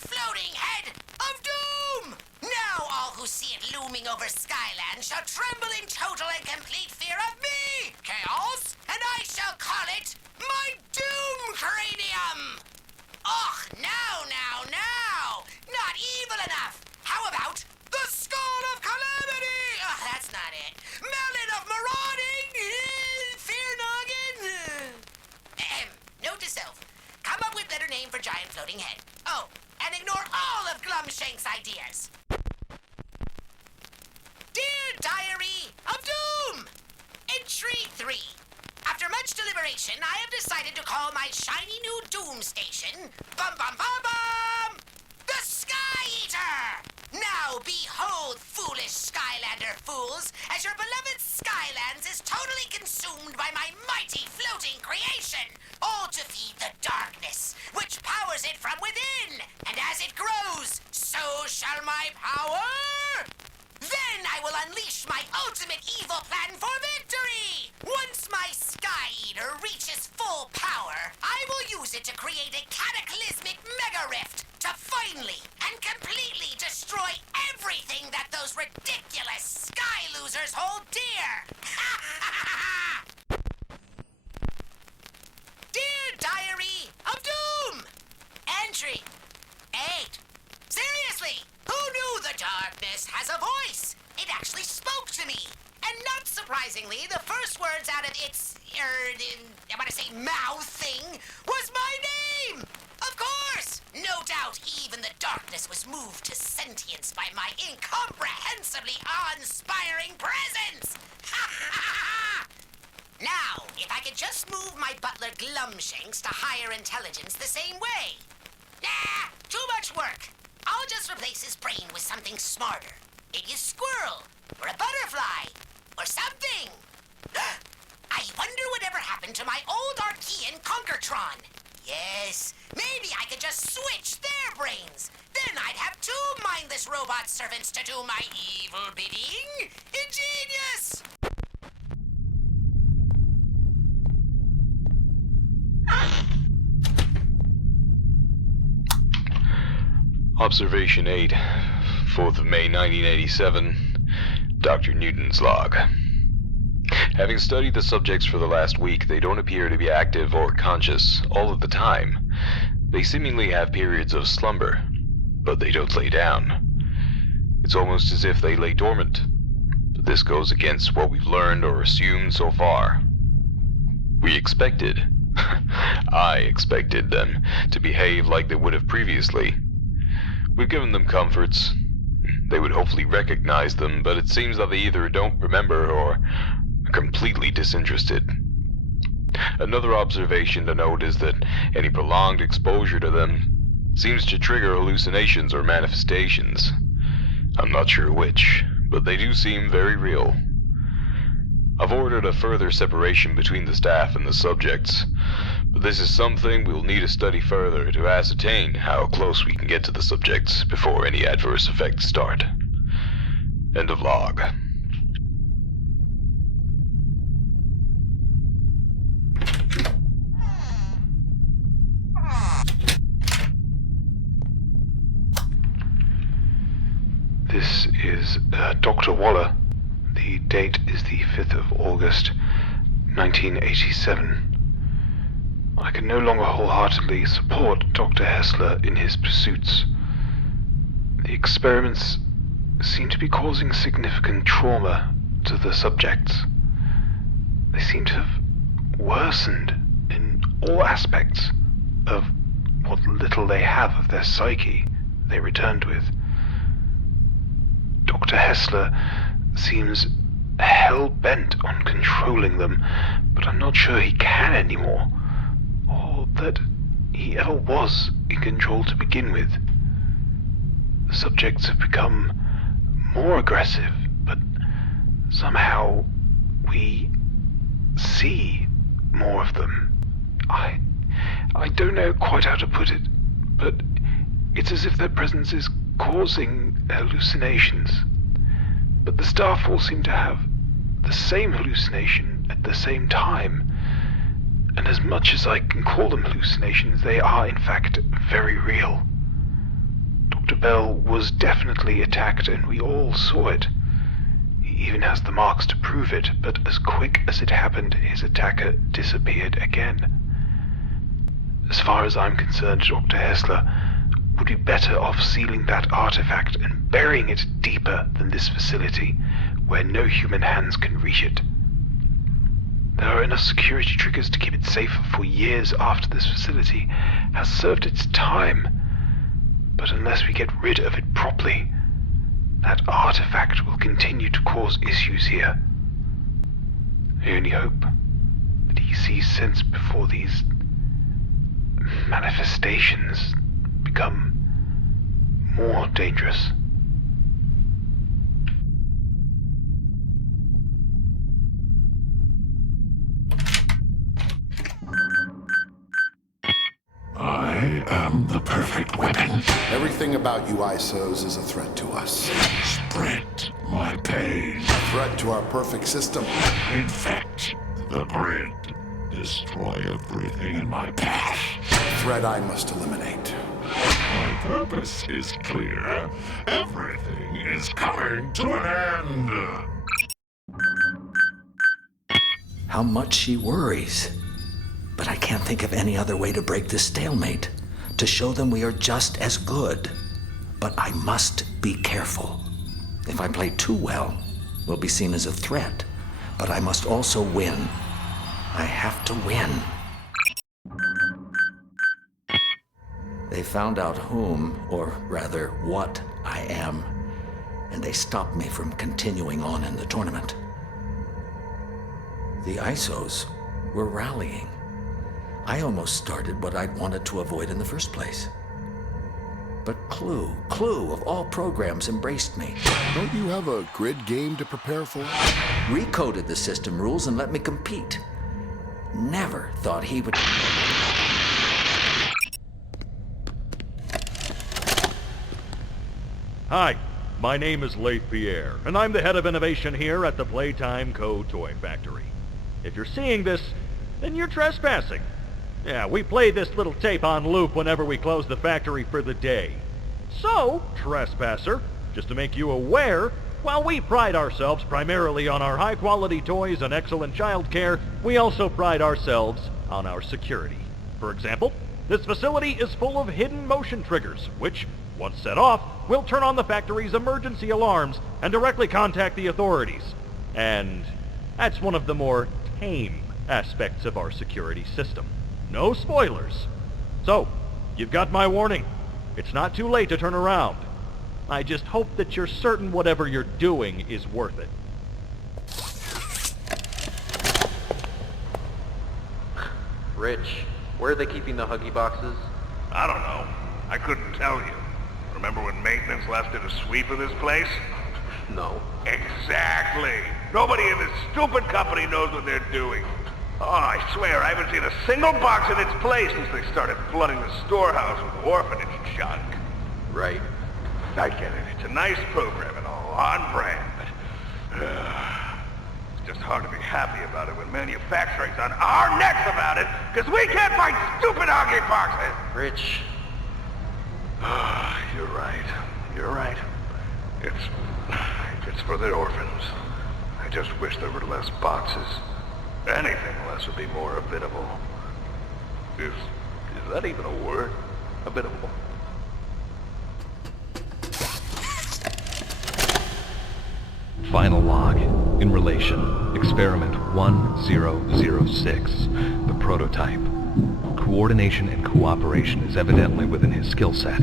floating head of doom! Now all who see it looming over Skyland shall tremble in total and complete fear of me, Chaos, and I shall call it my Doom Cranium! Och, now! Not evil enough! How about the Skull of Calamity? Ugh, that's not it. Melon of Marauding! Fear Noggin! Note to self. Come up with better name for giant floating head. Oh, and ignore all of Glumshank's ideas. Dear Diary of Doom! Entry 3. After much deliberation, I have decided to call my shiny new Doom Station, Bum Bum Bum Bum, the Sky Eater! Now behold, foolish Skylander fools, as your beloved Skylands is totally consumed by my mighty floating creation, all to feed the darkness, which powers it from within, and as it grows, so shall my power. Then I will unleash my ultimate evil plan for victory! Once my Sky Eater reaches full power, I will use it to create a cataclysmic mega rift to finally and completely destroy everything that those ridiculous Sky Losers hold dear! Dear Diary of Doom! Entry 8. Seriously, who knew the darkness has a voice? It actually spoke to me. And not surprisingly, the first words out of its, I want to say mouth thing, was my name! Of course! No doubt even the darkness was moved to sentience by my incomprehensibly awe-inspiring presence! Now, if I could just move my butler Glumshanks to higher intelligence the same way. Nah, too much work. I'll just replace his brain with something smarter. Maybe a squirrel, or a butterfly, or something. I wonder whatever happened to my old Archean Conkertron. Yes, maybe I could just switch their brains. Then I'd have 2 mindless robot servants to do my evil bidding. Ingenious! Observation 8, 4th of May 1987, Dr. Newton's log. Having studied the subjects for the last week, they don't appear to be active or conscious all of the time. They seemingly have periods of slumber, but they don't lay down. It's almost as if they lay dormant, but this goes against what we've learned or assumed so far. I expected them to behave like they would have previously. We've given them comforts. They would hopefully recognize them, but it seems that they either don't remember or are completely disinterested. Another observation to note is that any prolonged exposure to them seems to trigger hallucinations or manifestations. I'm not sure which, but they do seem very real. I've ordered a further separation between the staff and the subjects, but this is something we'll need to study further to ascertain how close we can get to the subjects before any adverse effects start. End of log. This is Dr. Waller. The date is the 5th of August, 1987. I can no longer wholeheartedly support Dr. Hessler in his pursuits. The experiments seem to be causing significant trauma to the subjects. They seem to have worsened in all aspects of what little they have of their psyche they returned with. Dr. Hessler seems hell-bent on controlling them, but I'm not sure he can anymore, or that he ever was in control to begin with. The subjects have become more aggressive, but somehow we see more of them. I don't know quite how to put it, but it's as if their presence is causing hallucinations. But the staff all seem to have the same hallucination at the same time. And as much as I can call them hallucinations, they are in fact very real. Bell was definitely attacked, and we all saw it. He even has the marks to prove it, but as quick as it happened, his attacker disappeared again. As far as I'm concerned, Dr. Hessler, would be better off sealing that artifact and burying it deeper than this facility, where no human hands can reach it. There are enough security triggers to keep it safe for years after this facility has served its time. But unless we get rid of it properly, that artifact will continue to cause issues here. I only hope that he sees sense before these manifestations become more dangerous. I am the perfect weapon. Everything about you ISOs is a threat to us. Spread my pain. A threat to our perfect system. Infect the grid. Destroy everything in my path. A threat I must eliminate. My purpose is clear. Everything is coming to an end. How much she worries. But I can't think of any other way to break this stalemate. To show them we are just as good. But I must be careful. If I play too well, we'll be seen as a threat. But I must also win. I have to win. They found out whom, or rather what, I am, and they stopped me from continuing on in the tournament. The ISOs were rallying. I almost started what I'd wanted to avoid in the first place. But Clue of all programs embraced me. Don't you have a grid game to prepare for? Recoded the system rules and let me compete. Never thought he would... Hi, my name is Leif Pierre, and I'm the head of innovation here at the Playtime Co. Toy Factory. If you're seeing this, then you're trespassing. Yeah, we play this little tape on loop whenever we close the factory for the day. So, trespasser, just to make you aware, while we pride ourselves primarily on our high-quality toys and excellent childcare, we also pride ourselves on our security. For example, this facility is full of hidden motion triggers, which, once set off, will turn on the factory's emergency alarms and directly contact the authorities. And that's one of the more tame aspects of our security system. No spoilers. So, you've got my warning. It's not too late to turn around. I just hope that you're certain whatever you're doing is worth it. Rich, where are they keeping the Huggy boxes? I don't know. I couldn't tell you. Remember when maintenance left did a sweep of this place? No. Exactly. Nobody in this stupid company knows what they're doing. Oh, I swear, I haven't seen a single box in its place since they started flooding the storehouse with orphanage junk. Right. I get it. It's a nice program and all, on brand, but... it's just hard to be happy about it when manufacturing's on our necks about it, because we can't find stupid Huggy boxes! Rich. You're right. You're right. It's for the orphans. I just wish there were less boxes. Anything less would be more habitable. Is that even a word? Habitable. Final log. In relation. Experiment 1006. The prototype. Coordination and cooperation is evidently within his skill set,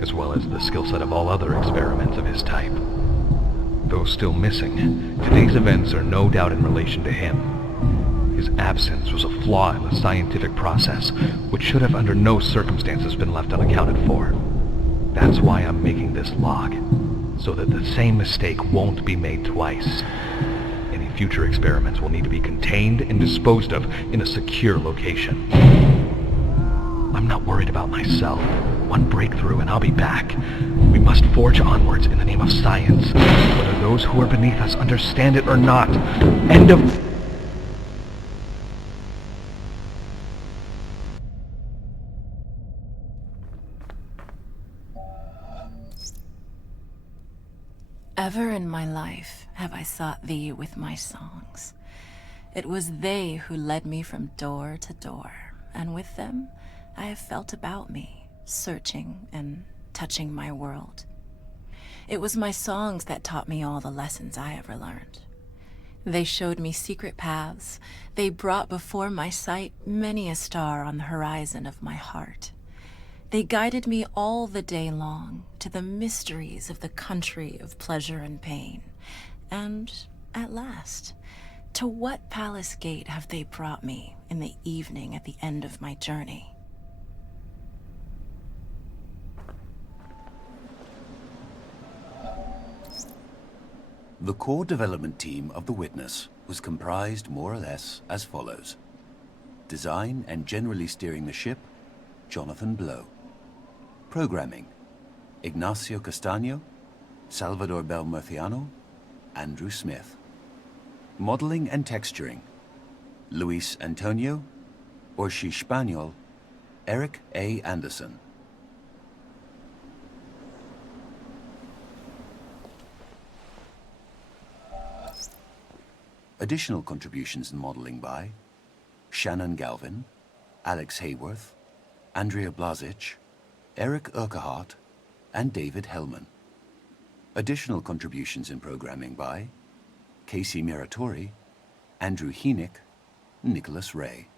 as well as the skill set of all other experiments of his type. Though still missing, today's events are no doubt in relation to him. His absence was a flaw in the scientific process, which should have under no circumstances been left unaccounted for. That's why I'm making this log, so that the same mistake won't be made twice. Any future experiments will need to be contained and disposed of in a secure location. I'm not worried about myself. One breakthrough and I'll be back. We must forge onwards in the name of science, whether those who are beneath us understand it or not. End of... Ever in my life have I sought thee with my songs. It was they who led me from door to door, and with them I have felt about me, searching and touching my world. It was my songs that taught me all the lessons I ever learned. They showed me secret paths. They brought before my sight many a star on the horizon of my heart. They guided me all the day long to the mysteries of the country of pleasure and pain. And at last, to what palace gate have they brought me in the evening at the end of my journey? The core development team of The Witness was comprised more or less as follows. Design and generally steering the ship, Jonathan Blow. Programming, Ignacio Castaño, Salvador Belmurciano, Andrew Smith. Modeling and texturing, Luis Antonio, Orshi Spaniel, Eric A. Anderson. Additional contributions in modeling by Shannon Galvin, Alex Hayworth, Andrea Blazic, Eric Urquhart, and David Hellman. Additional contributions in programming by Casey Miratori, Andrew Heenick, Nicholas Ray.